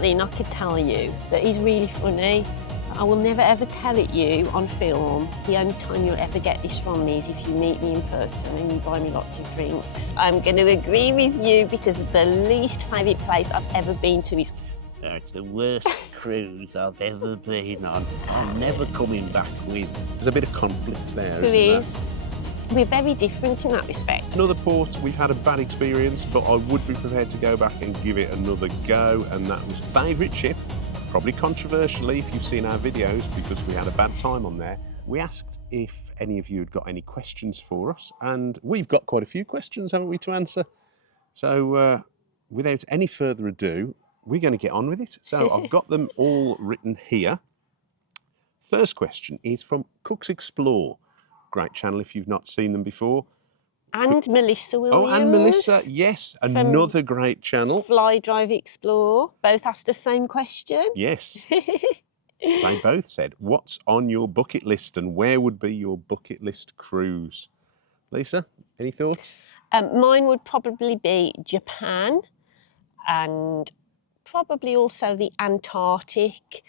darling, I could tell you that he's really funny. I will never ever tell it you on film. The only time you'll ever get this from me is if you meet me in person and you buy me lots of drinks. I'm going to agree with you because the least favourite place I've ever been to is... It's the worst cruise I've ever been on. I'm never coming back with. There's a bit of conflict there, There isn't is. there? We're very different in that respect. Another port, we've had a bad experience, but I would be prepared to go back and give it another go, and that was favourite ship. Probably controversially, if you've seen our videos, because we had a bad time on there. We asked if any of you had got any questions for us, and we've got quite a few questions, haven't we, to answer? So without any further ado, we're going to get on with it. So I've got them all written here. First question is from Cooks Explore. Great channel if you've not seen them before. And Melissa Williams. Oh, and Melissa, yes, another great channel. Fly, Drive, Explore. Both asked the same question. Yes. They both said, what's on your bucket list and where would be your bucket list cruise? Lisa, any thoughts? Mine would probably be Japan and probably also the Antarctic.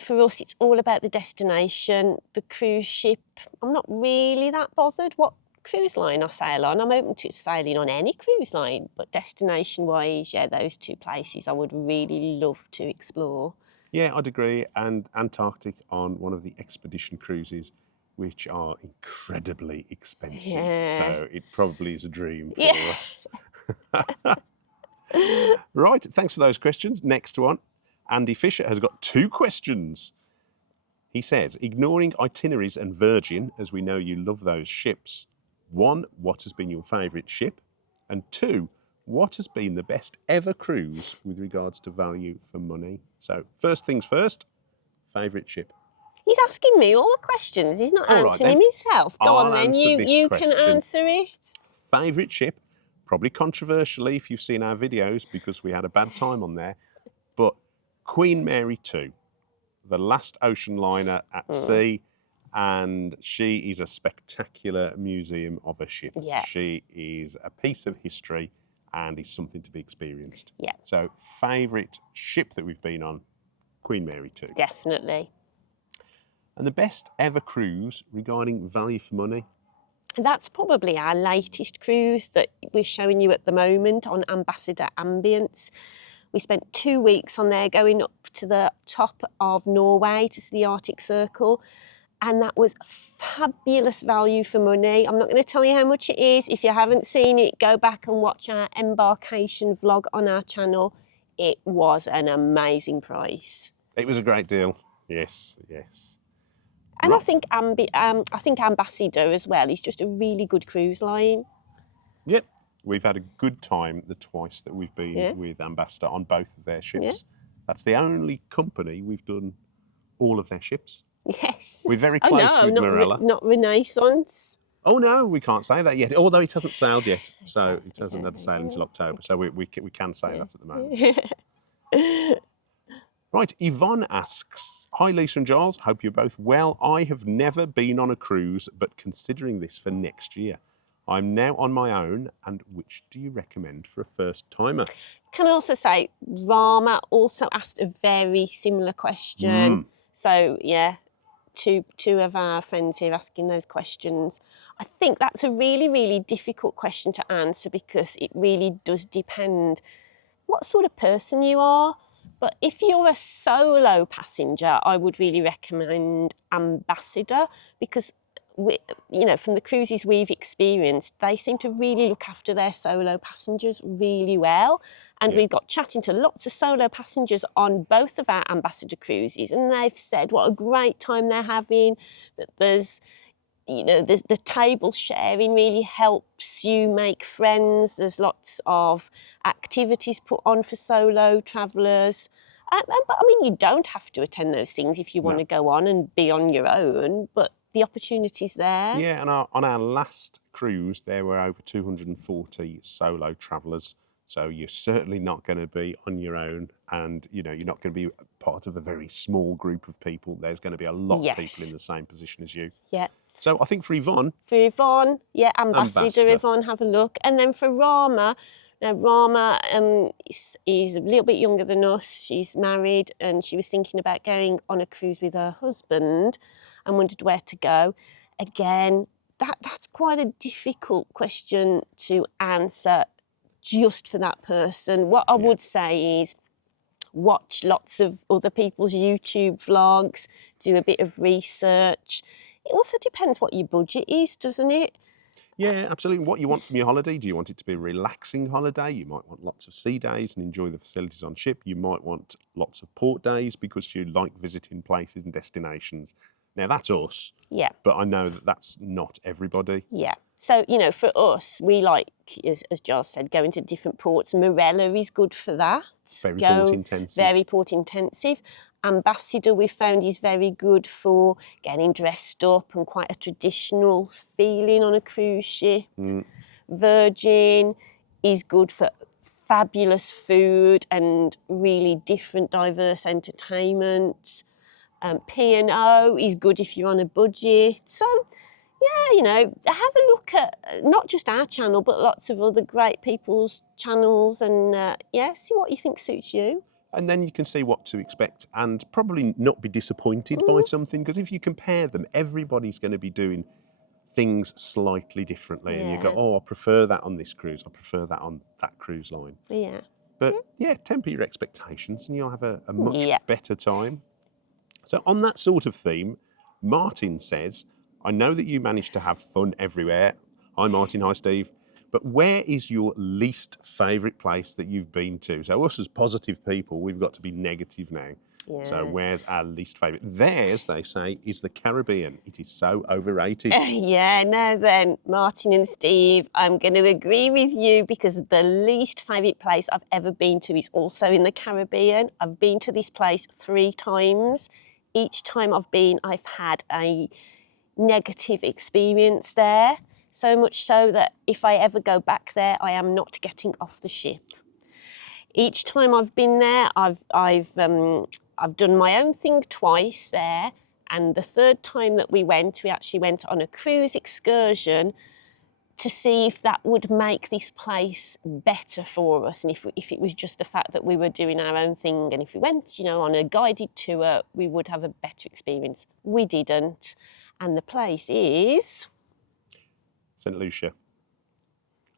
For us, it's all about the destination, the cruise ship. I'm not really that bothered what cruise line I sail on. I'm open to sailing on any cruise line, but destination-wise, yeah, those two places I would really love to explore. Yeah, I'd agree. And Antarctic on one of the expedition cruises, which are incredibly expensive. Yeah. So it probably is a dream for Yeah. us. Right, thanks for those questions. Next one. Andy Fisher has got 2 questions. He says, ignoring itineraries and Virgin, as we know you love those ships, 1, what has been your favourite ship? And 2, what has been the best ever cruise with regards to value for money? So first things first, favourite ship. He's asking me all the questions. He's not All right, answering then. himself. Go I'll on then, answer this you can question. answer it. Favourite ship, probably controversially if you've seen our videos because we had a bad time on there, but Queen Mary 2, the last ocean liner at sea, and she is a spectacular museum of a ship. Yeah. She is a piece of history and is something to be experienced. Yeah. So favourite ship that we've been on, Queen Mary 2. Definitely. And the best ever cruise regarding value for money? That's probably our latest cruise that we're showing you at the moment on Ambassador Ambience. We spent 2 weeks on there going up to the top of Norway to see the Arctic Circle, and that was fabulous value for money. I'm not going to tell you how much it is. If you haven't seen it, go back and watch our embarkation vlog on our channel. It was an amazing price. It was a great deal. Yes, yes. And Right. I think Ambassador as well is just a really good cruise line. Yep. We've had a good time the twice that we've been Yeah. with Ambassador on both of their ships. Yeah. That's the only company we've done all of their ships. Yes. We're very close with Marella. Not Renaissance. Oh no, we can't say that yet, although it hasn't sailed yet. So it hasn't had a sail until October. So we can say that at the moment. Right, Yvonne asks, hi Lisa and Giles, hope you're both well. I have never been on a cruise, but considering this for next year. I'm now on my own, and which do you recommend for a first timer? Can I also say, Rama also asked a very similar question. So yeah, two of our friends here asking those questions. I think that's a really, really difficult question to answer because it really does depend what sort of person you are. But if you're a solo passenger, I would really recommend Ambassador because from the cruises we've experienced, they seem to really look after their solo passengers really well. And we've got chatting to lots of solo passengers on both of our Ambassador cruises, and they've said what a great time they're having, that there's the table sharing really helps you make friends. There's lots of activities put on for solo travellers. But I mean, you don't have to attend those things if you want to go on and be on your own, but the opportunity's there. Yeah, and on our last cruise, there were over 240 solo travellers. So you're certainly not going to be on your own, and you're not going to be part of a very small group of people. There's going to be a lot of people in the same position as you. Yeah. So I think for Yvonne, yeah, Ambassador Yvonne, have a look. And then for Rama, Now, Rama is a little bit younger than us. She's married and she was thinking about going on a cruise with her husband and wondered where to go. Again, that's quite a difficult question to answer just for that person. What I would say is watch lots of other people's YouTube vlogs, do a bit of research. It also depends what your budget is, doesn't it? Yeah, absolutely. What you want from your holiday? Do you want it to be a relaxing holiday? You might want lots of sea days and enjoy the facilities on ship. You might want lots of port days because you like visiting places and destinations. Now, that's us. Yeah. But I know that that's not everybody. Yeah. So, you know, for us, we like, as Giles said, going to different ports. Morella is good for that. Very port intensive. Very port intensive. Ambassador, we found, is very good for getting dressed up and quite a traditional feeling on a cruise ship. Virgin is good for fabulous food and really different, diverse entertainment. P&O is good if you're on a budget. So, yeah, you know, have a look at not just our channel, but lots of other great people's channels and, see what you think suits you. And then you can see what to expect and probably not be disappointed by something, because if you compare them, everybody's going to be doing things slightly differently. And you go, oh, I prefer that on this cruise. I prefer that on that cruise line. Yeah. But temper your expectations and you'll have a much better time. So on that sort of theme, Martin says, I know that you manage to have fun everywhere. Hi, Martin. Hi, Steve. But where is your least favourite place that you've been to? So us as positive people, we've got to be negative now. Yeah. So where's our least favourite? Theirs, they say, is the Caribbean. It is so overrated. Now then, Martin and Steve, I'm going to agree with you because the least favourite place I've ever been to is also in the Caribbean. I've been to this place 3 times. Each time I've been, I've had a negative experience there. So much so that if I ever go back there, I am not getting off the ship. Each time I've been there, I've done my own thing twice there, and the 3rd time that we actually went on a cruise excursion to see if that would make this place better for us, and if it was just the fact that we were doing our own thing, and if we went, you know, on a guided tour, we would have a better experience. We didn't, and the place is St. Lucia.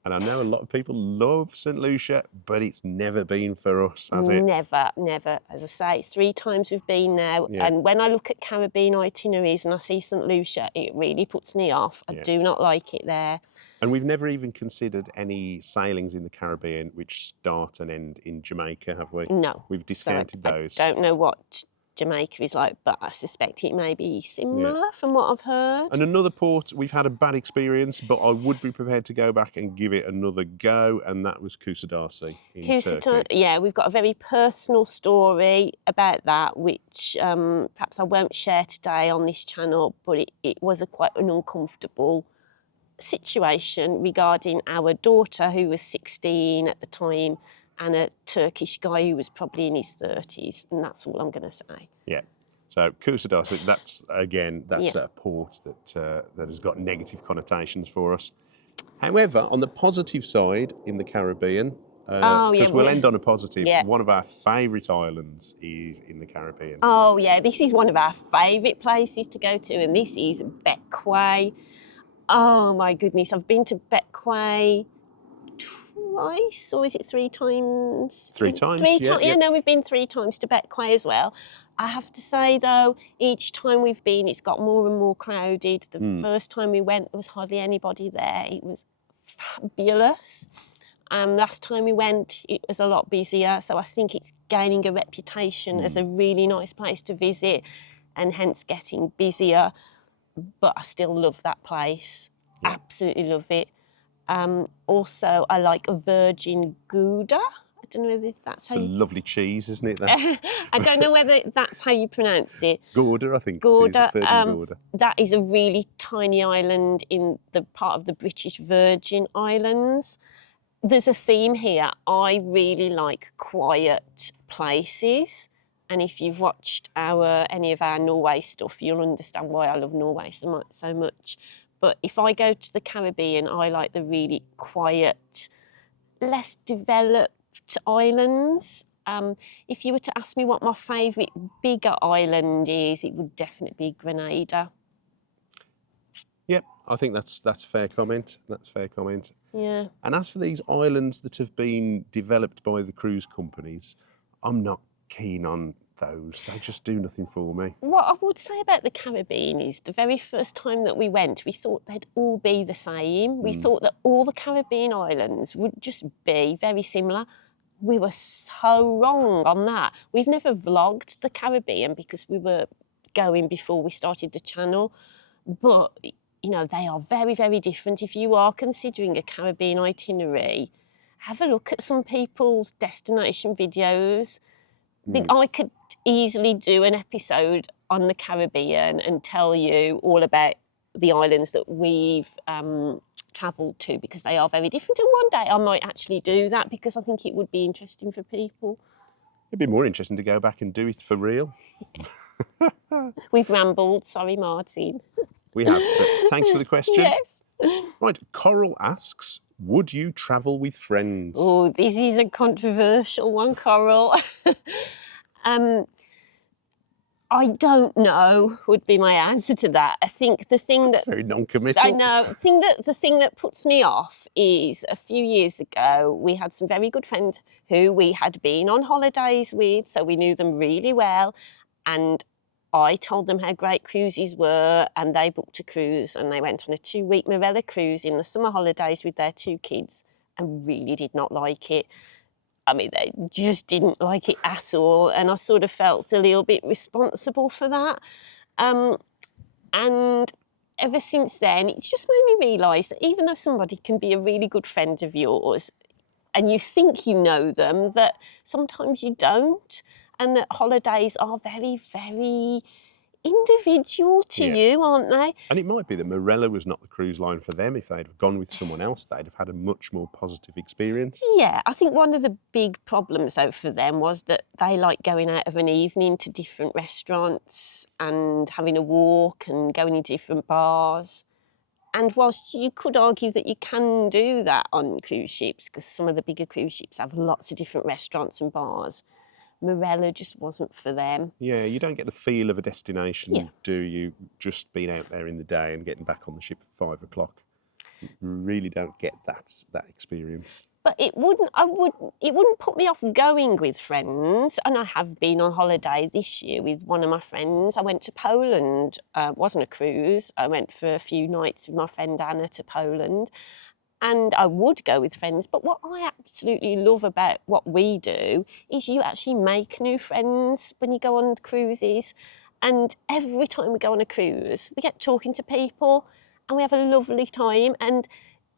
And I know a lot of people love St. Lucia, but it's never been for us, has it? Never, never. As I say, 3 times we've been now. Yeah. And when I look at Caribbean itineraries and I see St. Lucia, it really puts me off. I do not like it there. And we've never even considered any sailings in the Caribbean which start and end in Jamaica, have we? No. We've discounted those. I don't know what Jamaica is like, but I suspect it may be similar from what I've heard. And another port, we've had a bad experience, but I would be prepared to go back and give it another go, and that was Kusadasi in Turkey. Yeah, we've got a very personal story about that, which perhaps I won't share today on this channel, but it was quite an uncomfortable situation regarding our daughter, who was 16 at the time, and a Turkish guy who was probably in his 30s, and that's all I'm going to say. Yeah. So Kusadasi, that's a port that has got negative connotations for us. However, on the positive side in the Caribbean, because we'll end on a positive, one of our favourite islands is in the Caribbean. Oh yeah, this is one of our favourite places to go to, and this is Bequia. Oh my goodness, I've been to Bequia twice, or is it 3 times? 3 times, yeah. No, we've been 3 times to Bequia as well. I have to say though, each time we've been, it's got more and more crowded. The first time we went, there was hardly anybody there. It was fabulous. Last time we went, it was a lot busier, so I think it's gaining a reputation as a really nice place to visit, and hence getting busier. But I still love that place. Absolutely love it. Also, I like a Virgin Gouda. I don't know if that's how It's a lovely cheese, isn't it? I don't know whether that's how you pronounce it. Gouda, I think Gouda, it is. Virgin Gouda. That is a really tiny island in the part of the British Virgin Islands. There's a theme here. I really like quiet places. And if you've watched any of our Norway stuff, you'll understand why I love Norway so much. But if I go to the Caribbean, I like the really quiet, less developed islands. If you were to ask me what my favourite bigger island is, it would definitely be Grenada. Yep, I think that's fair comment. That's fair comment. Yeah. And as for these islands that have been developed by the cruise companies, I'm not keen on those. They just do nothing for me. What I would say about the Caribbean is the very first time that we went, we thought they'd all be the same. We thought that all the Caribbean islands would just be very similar. We were so wrong on that. We've never vlogged the Caribbean because we were going before we started the channel. But, you know, they are very, very different. If you are considering a Caribbean itinerary, have a look at some people's destination videos. I could easily do an episode on the Caribbean and tell you all about the islands that we've travelled to, because they are very different. And one day I might actually do that because I think it would be interesting for people. It'd be more interesting to go back and do it for real. We've rambled, sorry Martin. We have, but thanks for the question. Yes. Right, Coral asks, would you travel with friends? Oh, this is a controversial one, Coral. I don't know would be my answer to that. I think the thing That's that very non-committal. I know. The thing that puts me off is a few years ago we had some very good friends who we had been on holidays with, so we knew them really well, and I told them how great cruises were, and they booked a cruise and they went on a 2-week Marella cruise in the summer holidays with their 2 kids and really did not like it. I mean, they just didn't like it at all, and I sort of felt a little bit responsible for that. And ever since then, it's just made me realise that even though somebody can be a really good friend of yours and you think you know them, that sometimes you don't, and that holidays are very, very individual to you, aren't they? And it might be that Marella was not the cruise line for them. If they'd have gone with someone else, they'd have had a much more positive experience. Yeah, I think one of the big problems though for them was that they like going out of an evening to different restaurants and having a walk and going into different bars. And whilst you could argue that you can do that on cruise ships, because some of the bigger cruise ships have lots of different restaurants and bars, Marella just wasn't for them. Yeah, you don't get the feel of a destination, do you? Just being out there in the day and getting back on the ship at 5 o'clock. You really don't get that experience. But it wouldn't put me off going with friends. And I have been on holiday this year with one of my friends. I went to Poland. It wasn't a cruise. I went for a few nights with my friend Anna to Poland. And I would go with friends, but what I absolutely love about what we do is you actually make new friends when you go on cruises. And every time we go on a cruise, we get talking to people and we have a lovely time, and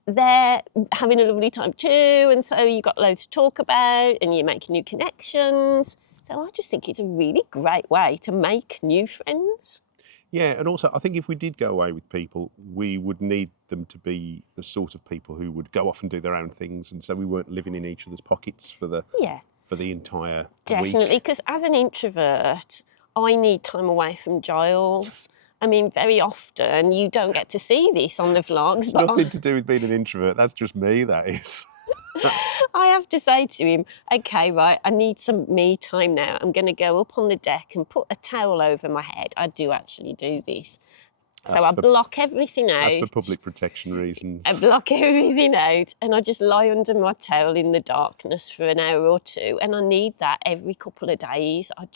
they're having a lovely time too. And so you've got loads to talk about and you're making new connections. So I just think it's a really great way to make new friends. Yeah, and also I think if we did go away with people, we would need them to be the sort of people who would go off and do their own things, and so we weren't living in each other's pockets for the entire Definitely, week. because as an introvert, I need time away from Giles. I mean, very often you don't get to see this on the vlogs. It's but nothing to do with being an introvert. That's just me, that is. I have to say to him, okay, right, I need some me time now. I'm going to go up on the deck and put a towel over my head. I do actually do this. So I block everything out. That's for public protection reasons. I block everything out and I just lie under my towel in the darkness for an hour or two. And I need that every couple of days. I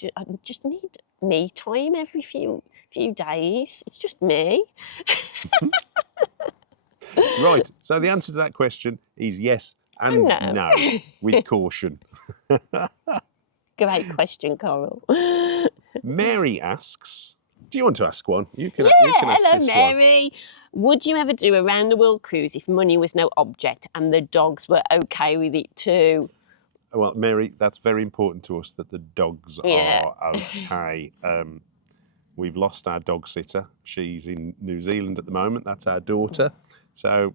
just need me time every few days. It's just me. Right, so the answer to that question is yes and no, with caution. Great question, Coral. Mary asks, do you want to ask one? You can ask hello, this Mary. Would you ever do a round-the-world cruise if money was no object and the dogs were okay with it too? Well, Mary, that's very important to us that the dogs are okay. We've lost our dog sitter. She's in New Zealand at the moment. That's our daughter. So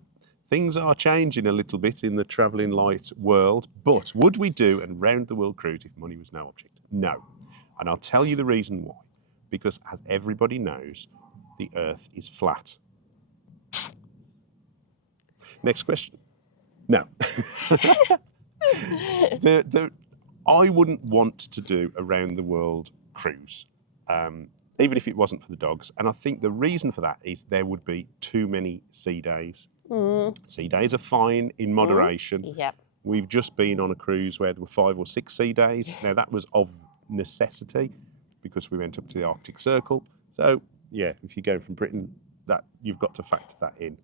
things are changing a little bit in the travelling light world. But would we do a round-the-world cruise if money was no object? No. And I'll tell you the reason why. Because as everybody knows, the Earth is flat. Next question. No. I wouldn't want to do a round the world cruise, even if it wasn't for the dogs. And I think the reason for that is there would be too many sea days. Sea days are fine in moderation. Yep. We've just been on a cruise where there were 5 or 6 sea days. Now that was of necessity because we went up to the Arctic Circle. So yeah, if you go from Britain, that you've got to factor that in.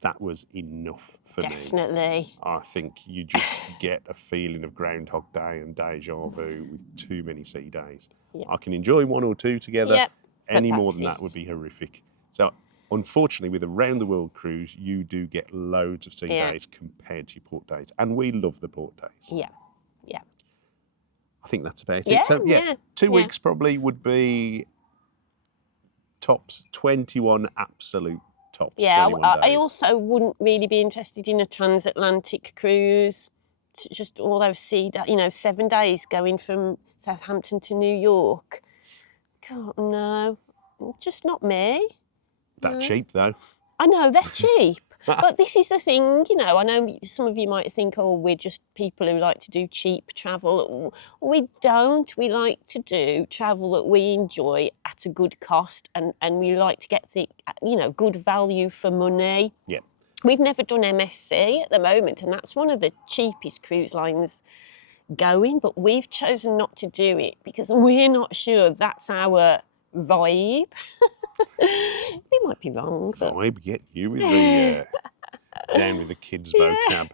That was enough for me. Definitely. I think you just get a feeling of Groundhog Day and deja vu with too many sea days. Yep. I can enjoy 1 or 2 together. Yep, Any but more that's than that it. would be horrific. So unfortunately, with a round the world cruise, you do get loads of sea Yeah. days compared to your port days. And we love the port days. Yeah. Yeah. I think that's about Yeah, it. So yeah, yeah, 2 yeah. weeks probably would be tops, 21 absolute tops. Yeah, 21 I days. also wouldn't really be interested in a transatlantic cruise. Just all those 7 days going from Southampton to New York. God, no, just not me. That No. cheap though. I know, they're cheap. But this is the thing, I know some of you might think, oh, we're just people who like to do cheap travel. We don't. We like to do travel that we enjoy at a good cost, and we like to get good value for money. Yeah. We've never done MSC at the moment, and that's one of the cheapest cruise lines going, but we've chosen not to do it because we're not sure that's our vibe. We might be wrong, but Vibe, get you with the down with the kids vocab.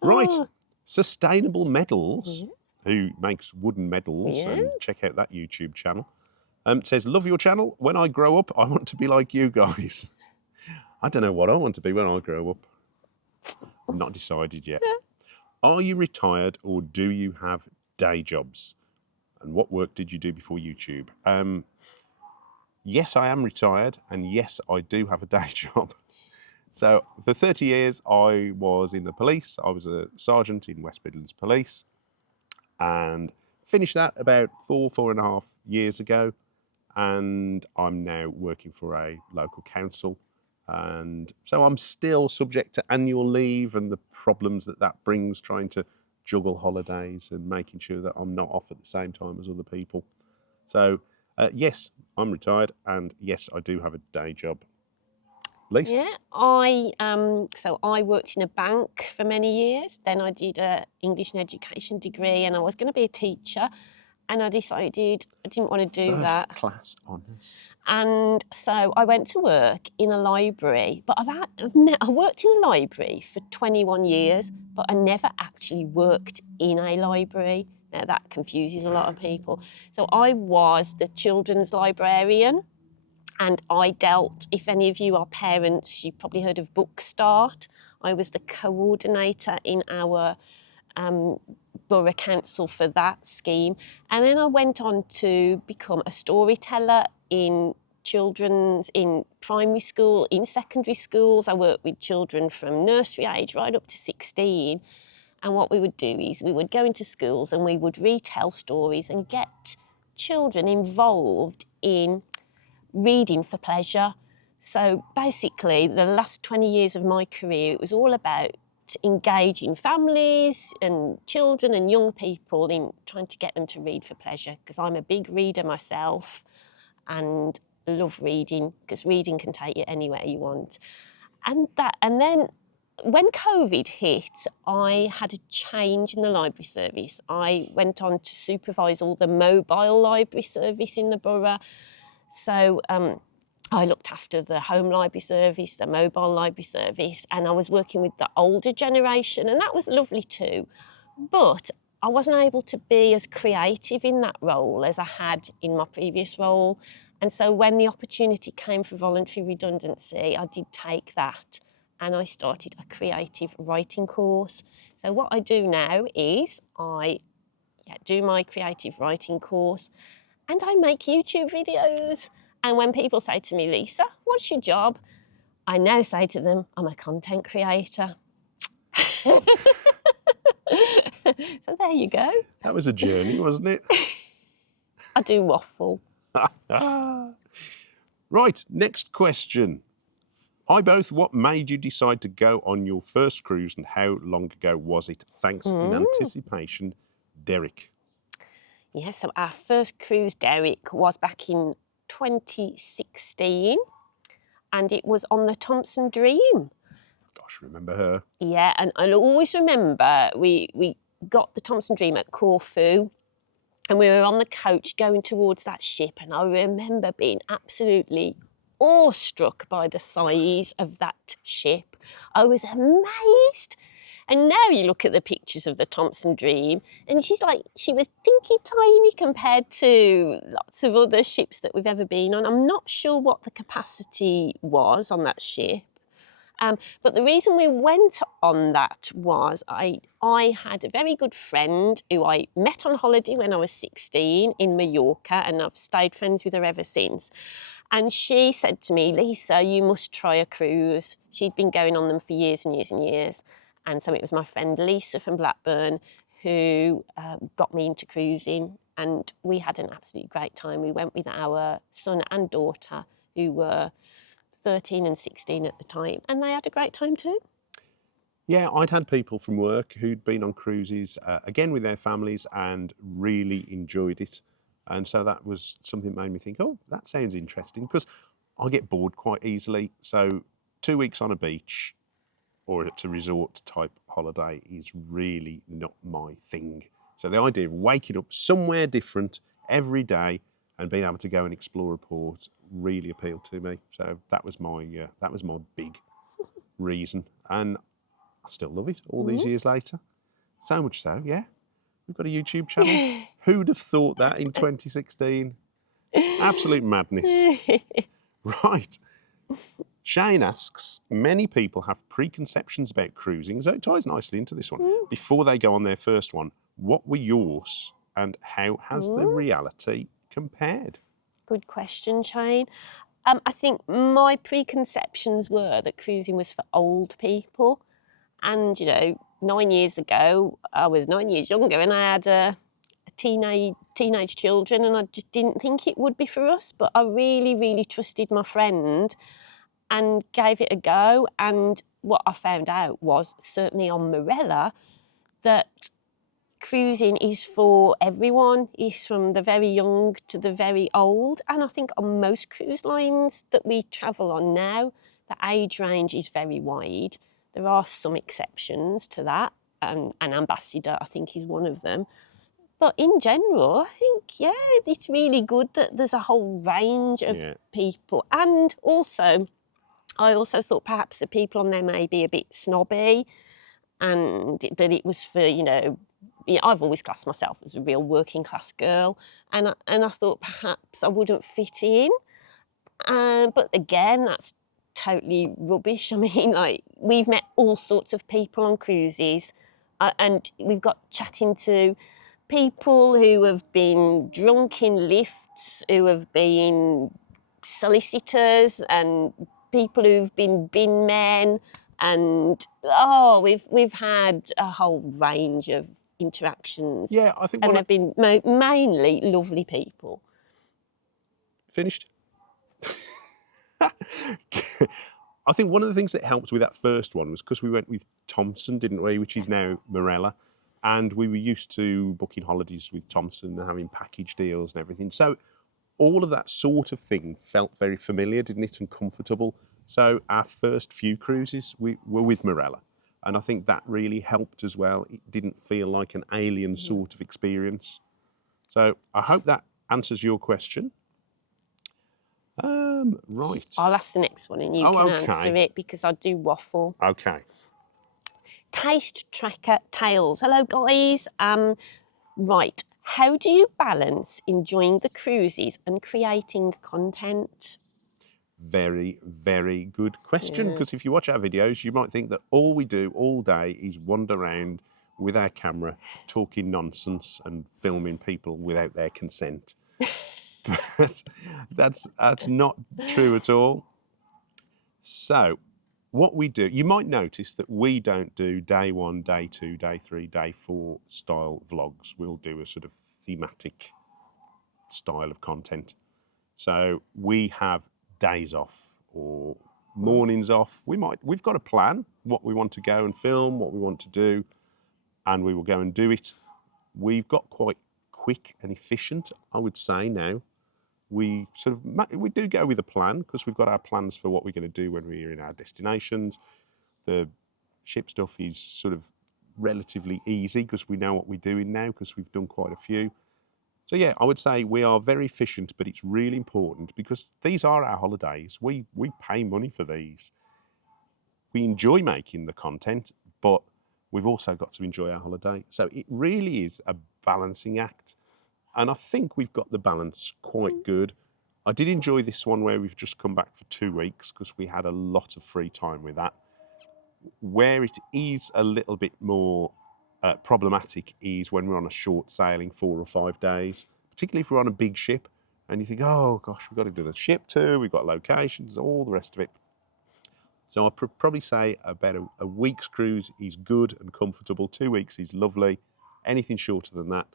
Right, Oh, Sustainable Medals, Yeah. who makes wooden medals, Yeah. and check out that YouTube channel. Says, love your channel. When I grow up, I want to be like you guys. I don't know what I want to be when I grow up. I'm not decided yet. Are you retired or do you have day jobs? And what work did you do before YouTube? Yes, I am retired, and yes, I do have a day job. So for 30 years, I was in the police. I was a sergeant in West Midlands Police, and finished that about 4.5 years ago. And I'm now working for a local council. And so I'm still subject to annual leave and the problems that that brings, trying to juggle holidays and making sure that I'm not off at the same time as other people. So yes, I'm retired, and yes, I do have a day job. Lisa? Yeah, I worked in a bank for many years. Then I did a English and education degree, and I was going to be a teacher, and I decided I didn't want to do that. First class honours. And so I went to work in a library, but I worked in a library for 21 years, but I never actually worked in a library. Now that confuses a lot of people. So I was the children's librarian, and I dealt, if any of you are parents, you've probably heard of Book Start. I was the coordinator in our borough council for that scheme. And then I went on to become a storyteller in primary school, in secondary schools. I worked with children from nursery age right up to 16. And what we would do is we would go into schools and we would retell stories and get children involved in reading for pleasure. So basically, the last 20 years of my career, it was all about engaging families and children and young people in trying to get them to read for pleasure, because I'm a big reader myself and love reading, because reading can take you anywhere you want. And then when COVID hit, I had a change in the library service. I went on to supervise all the mobile library service in the borough. So I looked after the home library service, the mobile library service, and I was working with the older generation, and that was lovely too. But I wasn't able to be as creative in that role as I had in my previous role. And so when the opportunity came for voluntary redundancy, I did take that, and I started a creative writing course. So what I do now is I do my creative writing course, and I make YouTube videos. And when people say to me, Lisa, what's your job? I now say to them, I'm a content creator. So there you go. That was a journey, wasn't it? I do waffle. Right, next question. Hi both, what made you decide to go on your first cruise and how long ago was it? Thanks in anticipation, Derek. Yeah, so our first cruise, Derek, was back in 2016 and it was on the Thompson Dream. Gosh, remember her? Yeah, and I'll always remember we got the Thompson Dream at Corfu and we were on the coach going towards that ship, and I remember being absolutely awestruck by the size of that ship. I was amazed. And now you look at the pictures of the Thompson Dream and she was dinky tiny compared to lots of other ships that we've ever been on. I'm not sure what the capacity was on that ship. But the reason we went on that was I had a very good friend who I met on holiday when I was 16 in Mallorca, and I've stayed friends with her ever since. And she said to me, Lisa, you must try a cruise. She'd been going on them for years and years and years. And so it was my friend Lisa from Blackburn who got me into cruising, and we had an absolutely great time. We went with our son and daughter, who were 13 and 16 at the time, and they had a great time too. Yeah, I'd had people from work who'd been on cruises, again with their families, and really enjoyed it. And so that was something that made me think, oh, that sounds interesting, because I get bored quite easily. So 2 weeks on a beach or it's a resort type holiday is really not my thing. So the idea of waking up somewhere different every day and being able to go and explore a port really appealed to me. So that was my big reason, and I still love it all these years later. So much so, yeah, we've got a YouTube channel. Who'd have thought that in 2016? Absolute madness. Right. Shane asks, many people have preconceptions about cruising, so it ties nicely into this one, before they go on their first one. What were yours and how has the reality compared? Good question, Shane. I think my preconceptions were that cruising was for old people. And, 9 years ago, I was 9 years younger and I had teenage children, and I just didn't think it would be for us. But I really, really trusted my friend and gave it a go. And what I found out was, certainly on Morella, that cruising is for everyone. It's from the very young to the very old. And I think on most cruise lines that we travel on now, the age range is very wide. There are some exceptions to that. An Ambassador, I think, is one of them. But in general, I think, yeah, it's really good that there's a whole range of people. And also, I also thought perhaps the people on there may be a bit snobby, and that it was for, I've always classed myself as a real working class girl, and I thought perhaps I wouldn't fit in. But again, that's totally rubbish. I mean, we've met all sorts of people on cruises, and we've got chatting to people who have been drunk in lifts, who have been solicitors, and people who've been bin men, and we've had a whole range of interactions. Yeah, I think and they've been mainly lovely people. Finished? I think one of the things that helped with that first one was because we went with Thompson, didn't we, which is now Morella, and we were used to booking holidays with Thompson and having package deals and everything. So all of that sort of thing felt very familiar, didn't it, and comfortable. So our first few cruises we were with Morella, and I think that really helped as well. It didn't feel like an alien sort of experience. So I hope that answers your question. Right. I'll ask the next one and you can answer it, because I do waffle. Okay. Taste Tracker Tales. Hello, guys. Right. How do you balance enjoying the cruises and creating content? Very, very good question, because if you watch our videos, you might think that all we do all day is wander around with our camera, talking nonsense and filming people without their consent. But that's not true at all. So what we do, you might notice that we don't do day 1, day 2, day 3, day 4 style vlogs. We'll do a sort of thematic style of content. So we have days off or mornings off. We've got a plan, what we want to go and film, what we want to do, and we will go and do it. We've got quite quick and efficient, I would say now. We do go with a plan because we've got our plans for what we're going to do when we're in our destinations. The ship stuff is sort of relatively easy because we know what we're doing now because we've done quite a few. So yeah, I would say we are very efficient, but it's really important because these are our holidays. We pay money for these. We enjoy making the content, but we've also got to enjoy our holiday. So it really is a balancing act. And I think we've got the balance quite good. I did enjoy this one where we've just come back for 2 weeks because we had a lot of free time with that. Where it is a little bit more problematic is when we're on a short sailing, 4 or 5 days, particularly if we're on a big ship and you think, oh gosh, we've got to do the ship tour, we've got locations, all the rest of it. So I'd probably say about a week's cruise is good and comfortable. 2 weeks is lovely. Anything shorter than that,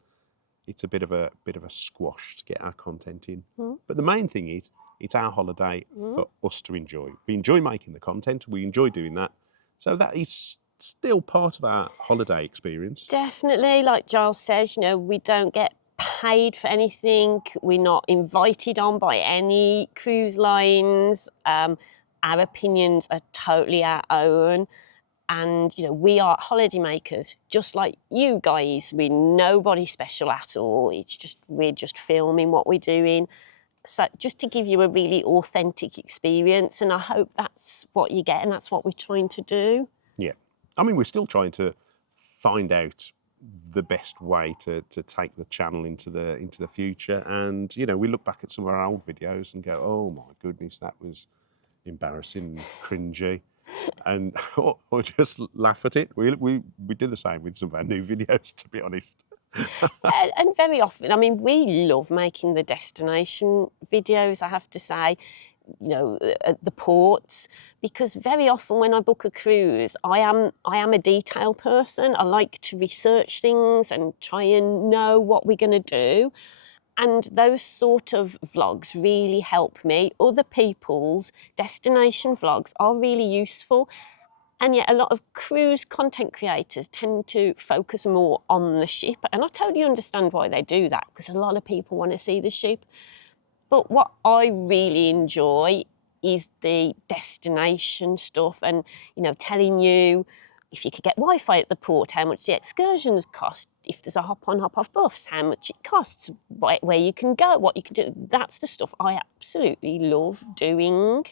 it's a bit of a squash to get our content in. But the main thing is, it's our holiday for us to enjoy. We enjoy making the content. We enjoy doing that. So that is still part of our holiday experience. Definitely, like Giles says, we don't get paid for anything. We're not invited on by any cruise lines. Our opinions are totally our own. And, we are holiday makers, just like you guys. We're nobody special at all. We're just filming what we're doing. So just to give you a really authentic experience, and I hope that's what you get and that's what we're trying to do. Yeah. I mean, we're still trying to find out the best way to take the channel into the future. And, we look back at some of our old videos and go, oh my goodness, that was embarrassing and cringy. And or just laugh at it. We do the same with some of our new videos, to be honest. And very often, we love making the destination videos, I have to say, at the ports, because very often when I book a cruise, I am a detail person. I like to research things and try and know what we're going to do. And those sort of vlogs really help me. Other people's destination vlogs are really useful. And yet a lot of cruise content creators tend to focus more on the ship. And I totally understand why they do that, because a lot of people want to see the ship. But what I really enjoy is the destination stuff and, telling you if you could get Wi-Fi at the port, how much the excursions cost, if there's a hop-on, hop-off bus, how much it costs, where you can go, what you can do. That's the stuff I absolutely love doing.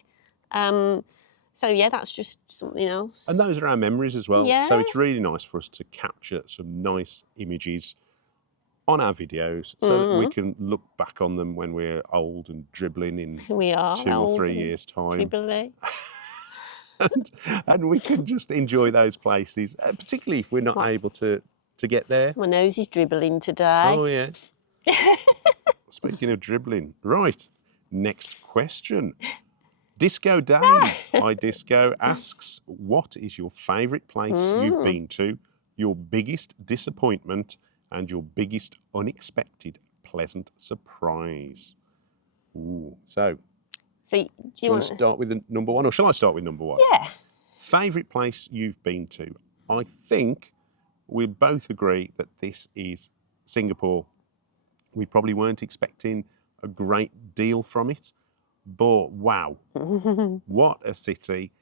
So yeah, that's just something else. And those are our memories as well. Yeah. So it's really nice for us to capture some nice images on our videos so that we can look back on them when we're old and dribbling in 2 or 3 years' time. and we can just enjoy those places, particularly if we're not able to get there. My nose is dribbling today. Oh, yes. Speaking of dribbling, right, next question. Disco Dave, iDisco, asks, what is your favourite place you've been to, your biggest disappointment, and your biggest unexpected pleasant surprise? Ooh, so do you want to start with the number one, or shall I start with number one? Yeah. Favourite place you've been to? I think we both agree that this is Singapore. We probably weren't expecting a great deal from it. But wow, what a city.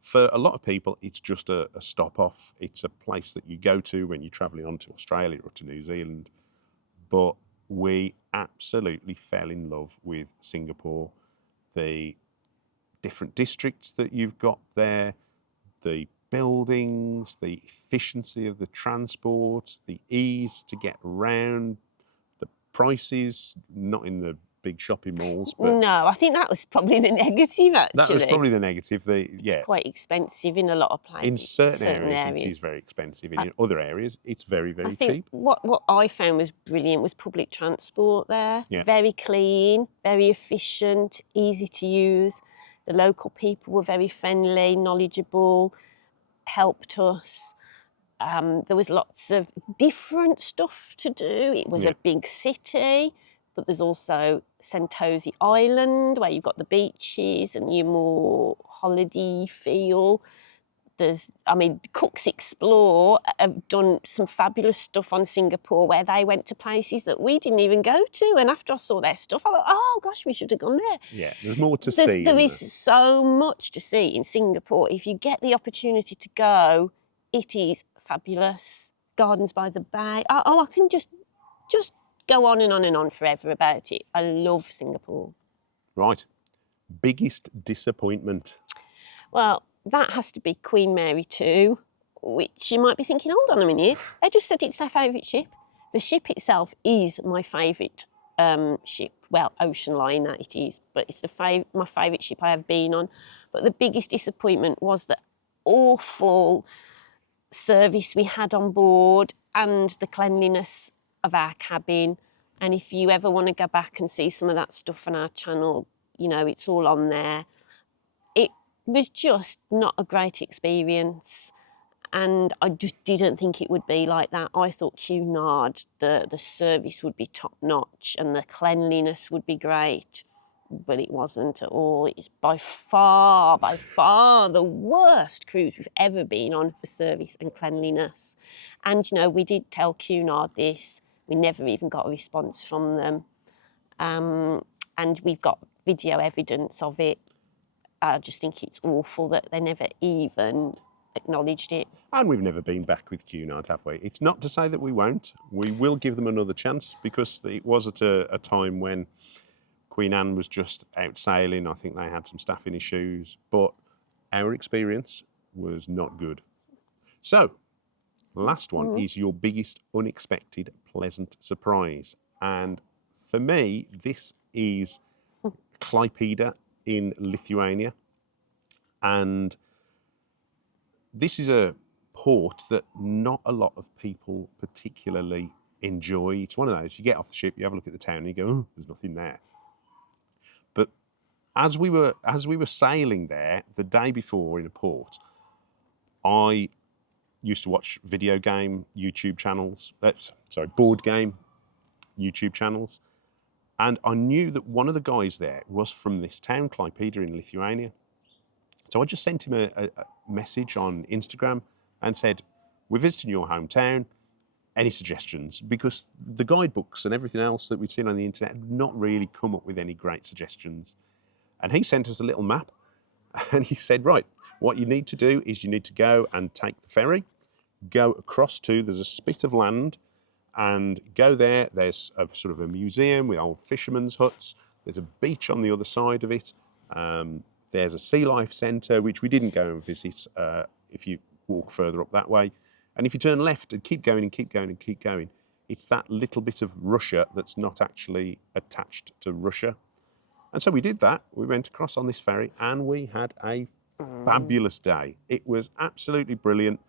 For a lot of people, it's just a stop off. It's a place that you go to when you're travelling on to Australia or to New Zealand. But we absolutely fell in love with Singapore. The different districts that you've got there, the buildings, the efficiency of the transport, the ease to get around, the prices, not in the big shopping malls. But no, I think that was probably the negative, actually. That was probably the negative. It's quite expensive in a lot of places. In certain areas, it is very expensive. In other areas, it's very, very cheap. What I found was brilliant was public transport there. Yeah. Very clean, very efficient, easy to use. The local people were very friendly, knowledgeable, helped us. There was lots of different stuff to do. It was a big city. but there's also Sentosa Island where you've got the beaches and your more holiday feel. Cooks Explore have done some fabulous stuff on Singapore where they went to places that we didn't even go to. And after I saw their stuff, I thought, oh gosh, we should have gone there. Yeah, there's more to see. There is so much to see in Singapore. If you get the opportunity to go, it is fabulous. Gardens by the Bay. I can just go on and on and on forever about it. I love Singapore. Right. Biggest disappointment? Well, that has to be Queen Mary 2, which you might be thinking, hold on a minute, they just said it's their favourite ship. The ship itself is my favourite ship. Well, ocean liner it is, but it's my favourite ship I have been on. But the biggest disappointment was the awful service we had on board and the cleanliness of our cabin. And if you ever want to go back and see some of that stuff on our channel, you know, it's all on there. It was just not a great experience, and I just didn't think it would be like that. I thought Cunard, the service would be top notch and the cleanliness would be great, but it wasn't at all. It's by far the worst cruise we've ever been on for service and cleanliness. And you know, we did tell Cunard this. We never even got a response from them, and we've got video evidence of it. I just think it's awful that they never even acknowledged it. And we've never been back with Cunard, have we? It's not to say that we won't. We will give them another chance, because it was at a time when Queen Anne was just out sailing. I think they had some staffing issues, but our experience was not good. So, last one is your biggest unexpected pleasant surprise. And for me, this is Klaipėda in Lithuania. And this is a port that not a lot of people particularly enjoy. It's one of those, you get off the ship, you have a look at the town and you go, oh, there's nothing there. But as we were sailing there the day before in a port, I used to watch video game YouTube channels, board game YouTube channels. And I knew that one of the guys there was from this town, Klaipėda in Lithuania. So I just sent him a message on Instagram and said, we're visiting your hometown, any suggestions? Because the guidebooks and everything else that we'd seen on the internet had not really come up with any great suggestions. And he sent us a little map and he said, right, what you need to do is you need to go and take the ferry, go across to, there's a spit of land, and go there. There's a sort of a museum with old fishermen's huts. There's a beach on the other side of it. There's a sea life centre, which we didn't go and visit if you walk further up that way. And if you turn left and keep going and keep going and keep going, it's that little bit of Russia that's not actually attached to Russia. And so we did that. We went across on this ferry and we had a fabulous day. It was absolutely brilliant.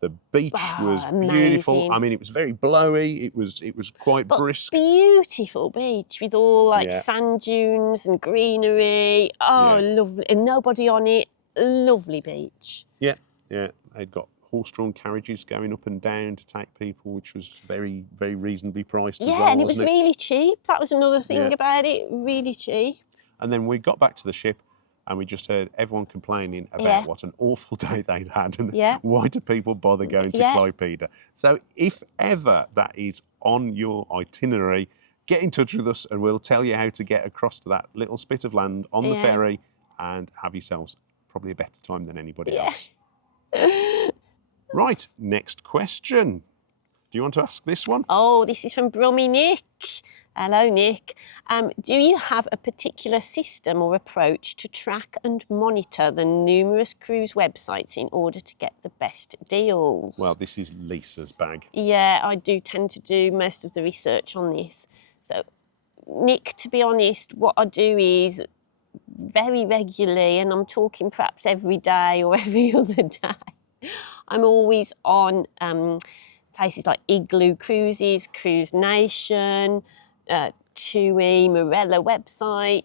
The beach was beautiful. Amazing. I mean, it was very blowy. It was quite brisk. Beautiful beach with all sand dunes and greenery. Oh, lovely. And nobody on it. Lovely beach. Yeah. They'd got horse-drawn carriages going up and down to take people, which was very, very reasonably priced as well. Yeah, and it was really cheap. That was another thing about it. Really cheap. And then we got back to the ship and we just heard everyone complaining about what an awful day they'd had and why do people bother going to Klaipėda. So if ever that is on your itinerary, get in touch with us and we'll tell you how to get across to that little spit of land on the ferry and have yourselves probably a better time than anybody else. Right, next question. Do you want to ask this one? Oh, this is from Brummy Nick. Hello, Nick. Do you have a particular system or approach to track and monitor the numerous cruise websites in order to get the best deals? Well, this is Lisa's bag. Yeah, I do tend to do most of the research on this. So, Nick, to be honest, what I do is very regularly, and I'm talking perhaps every day or every other day, I'm always on places like Igloo Cruises, Cruise Nation, TUI, Morella websites,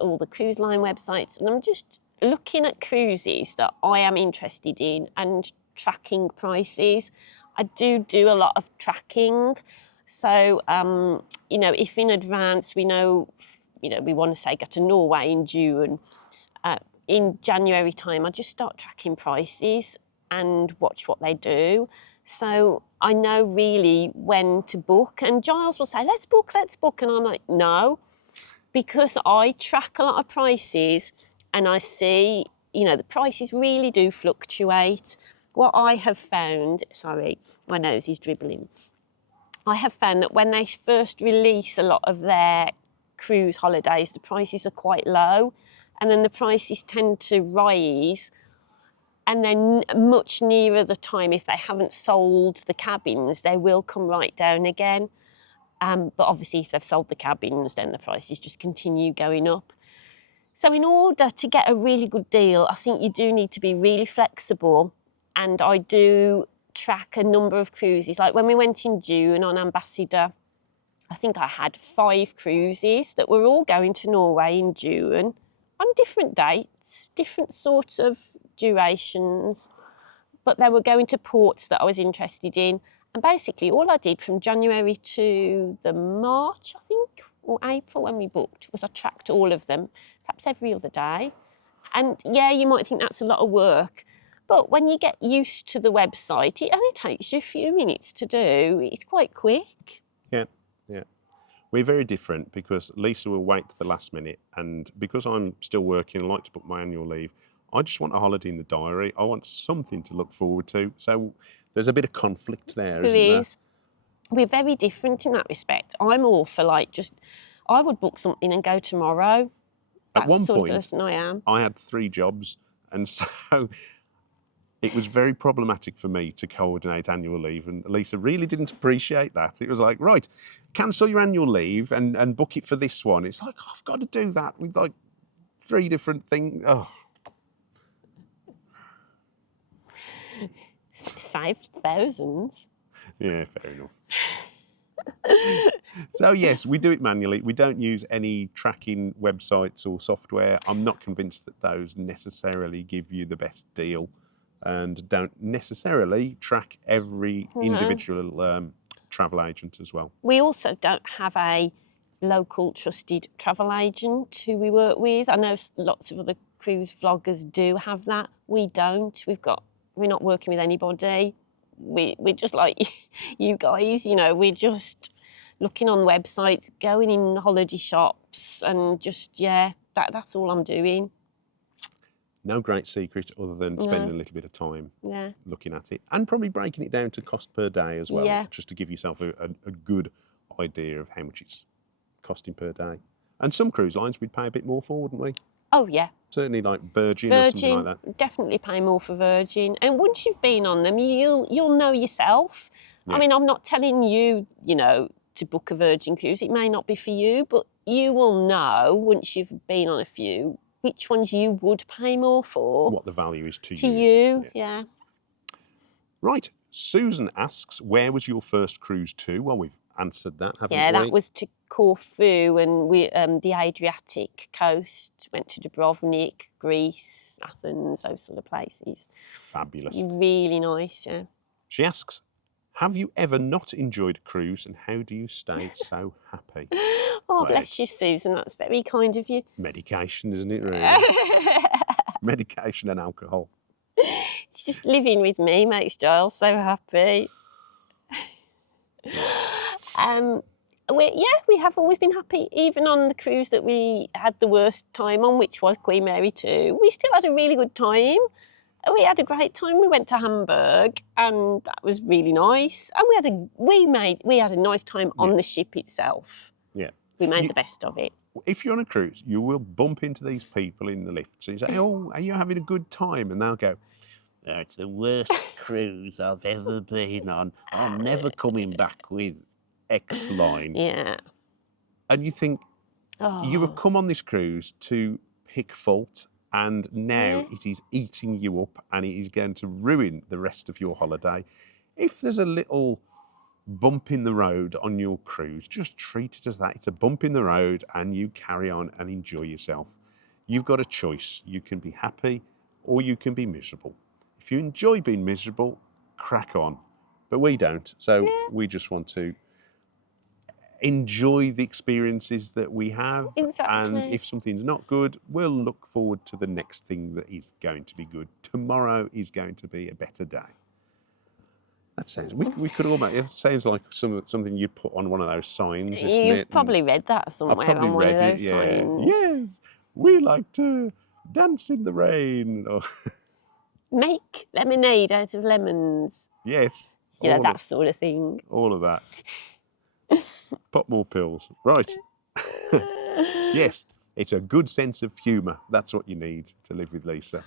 all the cruise line websites, and I'm just looking at cruises that I am interested in and tracking prices. I do a lot of tracking, So, you know, if in advance we know, you know, we want to say go to Norway in June, in January time, I just start tracking prices and watch what they do. So I know really when to book. And Giles will say, let's book. And I'm like, no, because I track a lot of prices and I see, you know, the prices really do fluctuate. What I have found, sorry, my nose is dribbling. I have found that when they first release a lot of their cruise holidays, the prices are quite low, and then the prices tend to rise, and then much nearer the time, if they haven't sold the cabins, they will come right down again. But obviously if they've sold the cabins, then the prices just continue going up. So in order to get a really good deal, I think you do need to be really flexible, and I do track a number of cruises. Like when we went in June on Ambassador, I think I had 5 cruises that were all going to Norway in June on different dates, different sorts of durations, but they were going to ports that I was interested in. And basically all I did from January to the March, I think, or April when we booked, was I tracked all of them, perhaps every other day. And yeah, you might think that's a lot of work, but when you get used to the website, it only takes you a few minutes to do. It's quite quick. Yeah, yeah. We're very different because Lisa will wait to the last minute, and because I'm still working and like to book my annual leave, I just want a holiday in the diary. I want something to look forward to. So there's a bit of conflict there, isn't there? There is. We're very different in that respect. I'm all for like just, I would book something and go tomorrow. At That's one the sort point, of person I am. I had 3 jobs, and so it was very problematic for me to coordinate annual leave, and Lisa really didn't appreciate that. It was like, right, cancel your annual leave and book it for this one. It's like, oh, I've got to do that with like 3 different things. Oh. Saved thousands. Yeah, fair enough. So yes, we do it manually. We don't use any tracking websites or software. I'm not convinced that those necessarily give you the best deal, and don't necessarily track every individual travel agent as well. We also don't have a local trusted travel agent who we work with. I know lots of other cruise vloggers do have that. We don't. We're not working with anybody. We're just like you guys, you know, we're just looking on websites, going in holiday shops, and just, yeah, that's all I'm doing. No great secret other than spending a little bit of time looking at it, and probably breaking it down to cost per day as well, just to give yourself a good idea of how much it's costing per day. And some cruise lines we'd pay a bit more for, wouldn't we? Oh yeah. Certainly like Virgin or something like that. Definitely pay more for Virgin. And once you've been on them, you'll know yourself. Yeah. I mean, I'm not telling you, you know, to book a Virgin cruise. It may not be for you, but you will know once you've been on a few which ones you would pay more for. What the value is to you. To you, yeah. Right. Susan asks, where was your first cruise to? Well, we've answered that, haven't we? Yeah, that was to Corfu, and we the Adriatic coast. Went to Dubrovnik, Greece, Athens, those sort of places. Fabulous. Really nice, yeah. She asks, have you ever not enjoyed a cruise, and how do you stay so happy? Oh, well, bless you, Susan. That's very kind of you. Medication, isn't it, really? Medication and alcohol. Just living with me makes Giles so happy. We have always been happy, even on the cruise that we had the worst time on, which was Queen Mary 2. We still had a really good time. We had a great time. We went to Hamburg, and that was really nice. And we had a nice time on the ship itself. Yeah, we made the best of it. If you're on a cruise, you will bump into these people in the lifts, and you say, "Oh, are you having a good time?" And they'll go, "Oh, it's the worst cruise I've ever been on. I'm never coming back with X line." Yeah. And you think, you have come on this cruise to pick fault, and now it is eating you up, and it is going to ruin the rest of your holiday. If there's a little bump in the road on your cruise, just treat it as that. It's a bump in the road, and you carry on and enjoy yourself. You've got a choice. You can be happy or you can be miserable. If you enjoy being miserable, crack on. But we don't, so we just want to enjoy the experiences that we have. And Exactly. if something's not good, we'll look forward to the next thing that is going to be good. Tomorrow is going to be a better day. That sounds, we could almost, it sounds like something you'd put on one of those signs, isn't it? You've probably read that I somewhere probably on one of read it, those yeah. signs. Yes, we like to dance in the rain. Or, Make lemonade out of lemons. yes. You know, all that of, sort of thing. all of that. Pop more pills. Right. Yes, it's a good sense of humour. That's what you need to live with Lisa.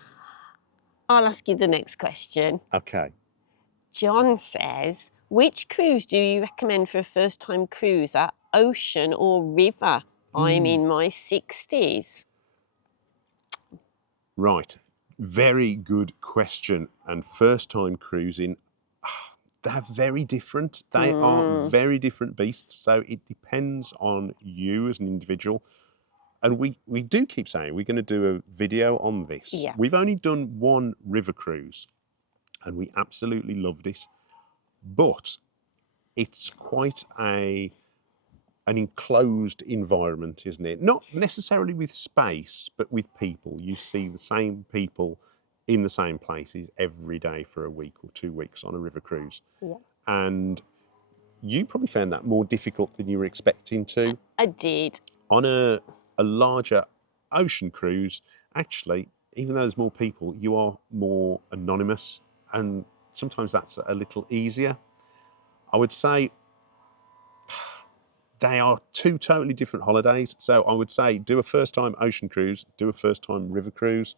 I'll ask you the next question. Okay. John says, which cruise do you recommend for a first-time cruiser, ocean or river? I'm in my 60s. Right. Very good question. And first time cruising, they're very different. They are very different beasts. So it depends on you as an individual. And we do keep saying we're going to do a video on this. Yeah. We've only done one river cruise and we absolutely loved it. But it's quite an enclosed environment, isn't it? Not necessarily with space, but with people. You see the same people in the same places every day for a week or 2 weeks on a river cruise. Yeah. And you probably found that more difficult than you were expecting to. I did. On a larger ocean cruise, actually, even though there's more people, you are more anonymous, and sometimes that's a little easier. I would say they are two totally different holidays. So I would say do a first time ocean cruise, do a first time river cruise.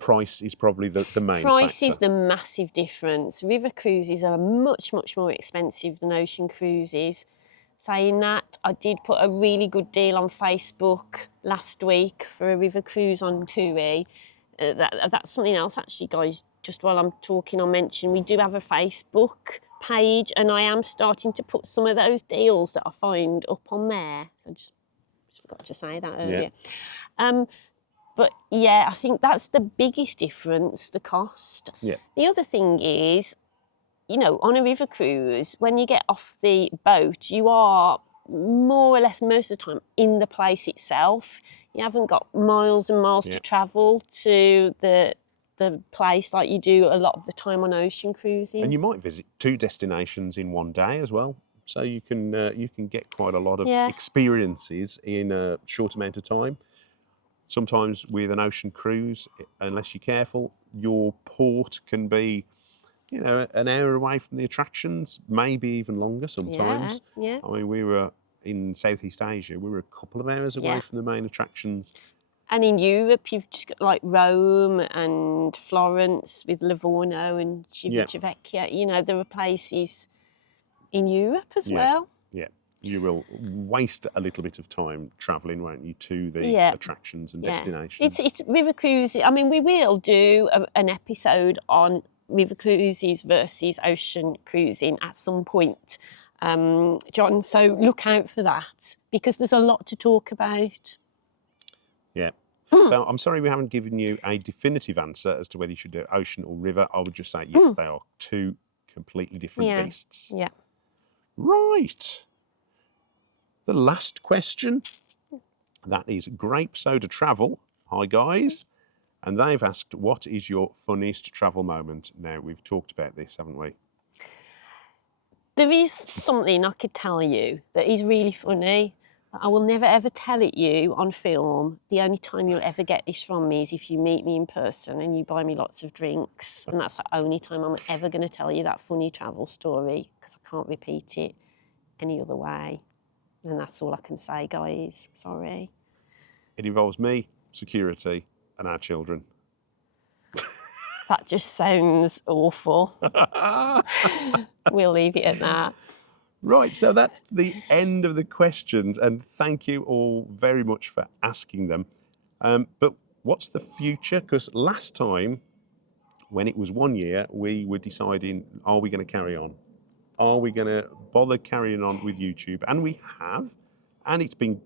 Price is probably the main Price factor. is the massive difference. River cruises are much, much more expensive than ocean cruises. Saying that, I did put a really good deal on Facebook last week for a river cruise on TUI. That's something else actually, guys, just while I'm talking, I'll mention we do have a Facebook page and I am starting to put some of those deals that I find up on there. I just forgot to say that earlier. Yeah. But yeah, I think that's the biggest difference, the cost. Yeah. The other thing is, you know, on a river cruise, when you get off the boat, you are more or less most of the time in the place itself. You haven't got miles and miles to travel to the place like you do a lot of the time on ocean cruising. And you might visit 2 destinations in one day as well. So you can get quite a lot of experiences in a short amount of time. Sometimes with an ocean cruise, unless you're careful, your port can be, you know, an hour away from the attractions, maybe even longer sometimes. Yeah. I mean, we were in Southeast Asia, we were a couple of hours away from the main attractions. And in Europe, you've just got like Rome and Florence with Livorno and Civitavecchia. You know, there are places in Europe as well. Yeah, you will waste a little bit of time travelling, won't you, to the attractions and destinations. It's river cruises. I mean, we will do an episode on river cruises versus ocean cruising at some point, John. So look out for that because there's a lot to talk about. Yeah. So I'm sorry we haven't given you a definitive answer as to whether you should do ocean or river. I would just say yes, they are two completely different beasts. Yeah. Right. The last question, that is Grape Soda Travel. Hi guys. And they've asked, what is your funniest travel moment? Now, we've talked about this, haven't we? There is something I could tell you that is really funny. I will never ever tell it you on film. The only time you'll ever get this from me is if you meet me in person and you buy me lots of drinks. And that's the only time I'm ever going to tell you that funny travel story because I can't repeat it any other way. And that's all I can say, guys. Sorry. It involves me, security, and our children. That just sounds awful. We'll leave it at that. Right, so that's the end of the questions, and thank you all very much for asking them. But what's the future? Because last time, when it was 1 year, we were deciding, are we going to carry on? Are we going to bother carrying on with YouTube? And we have, And it's been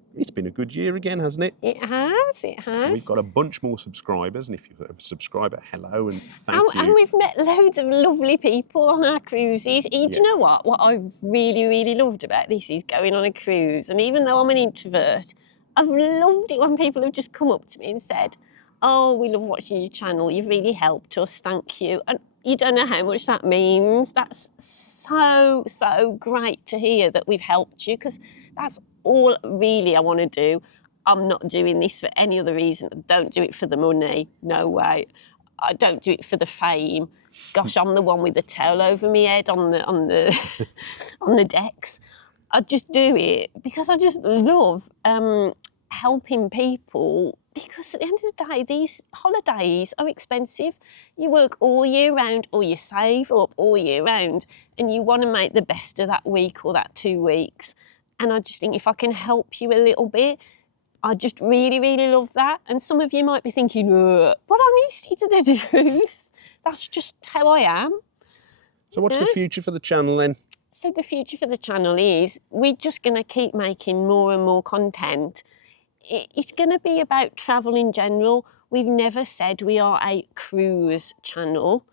a good year again, hasn't it? It has, it has. We've got a bunch more subscribers, and if you're a subscriber, hello and thank you. And we've met loads of lovely people on our cruises. Do you know what? What I really, really loved about this is going on a cruise. And even though I'm an introvert, I've loved it when people have just come up to me and said, "Oh, we love watching your channel. You've really helped us. Thank you." And you don't know how much that means. That's so, so great to hear that we've helped you, because that's all really I want to do. I'm not doing this for any other reason. I don't do it for the money. No way. I don't do it for the fame. Gosh, I'm the one with the towel over my head on the on the decks. I just do it because I just love helping people. Because at the end of the day, these holidays are expensive. You work all year round, or you save up all year round, and you want to make the best of that week or that 2 weeks. And I just think if I can help you a little bit, I just really, really love that. And some of you might be thinking, what I need to do this. That's just how I am. So what's the future for the channel then? So the future for the channel is we're just going to keep making more and more content. It's going to be about travel in general. We've never said we are a cruise channel,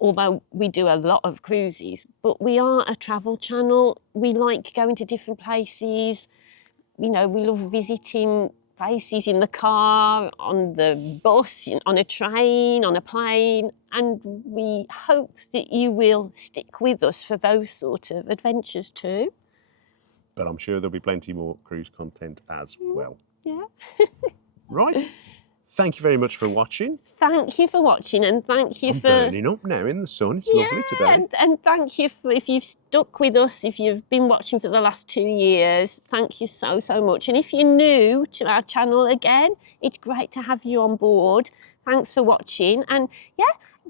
although we do a lot of cruises, but we are a travel channel. We like going to different places. You know, we love visiting places in the car, on the bus, on a train, on a plane, and we hope that you will stick with us for those sort of adventures too. But I'm sure there'll be plenty more cruise content as well. Yeah. Right. Thank you very much for watching. Thank you for watching, and thank you I'm for burning up now in the sun. It's lovely today. and thank you for if you've stuck with us, if you've been watching for the last 2 years. Thank you so, so much. And if you're new to our channel again, it's great to have you on board. Thanks for watching, and yeah,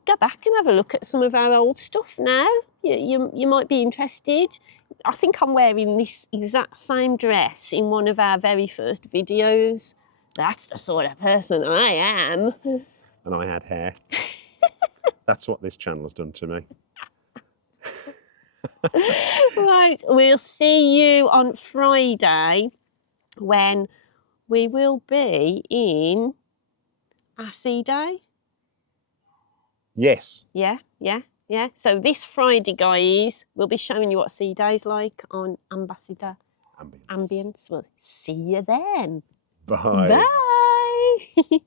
go back and have a look at some of our old stuff now. You might be interested. I think I'm wearing this exact same dress in one of our very first videos. That's the sort of person I am. And I had hair. That's what this channel has done to me. Right, we'll see you on Friday when we will be in our sea day. Yes. Yeah. So this Friday, guys, we'll be showing you what sea day's like on Ambassador Ambience. We'll see you then. Bye. Bye.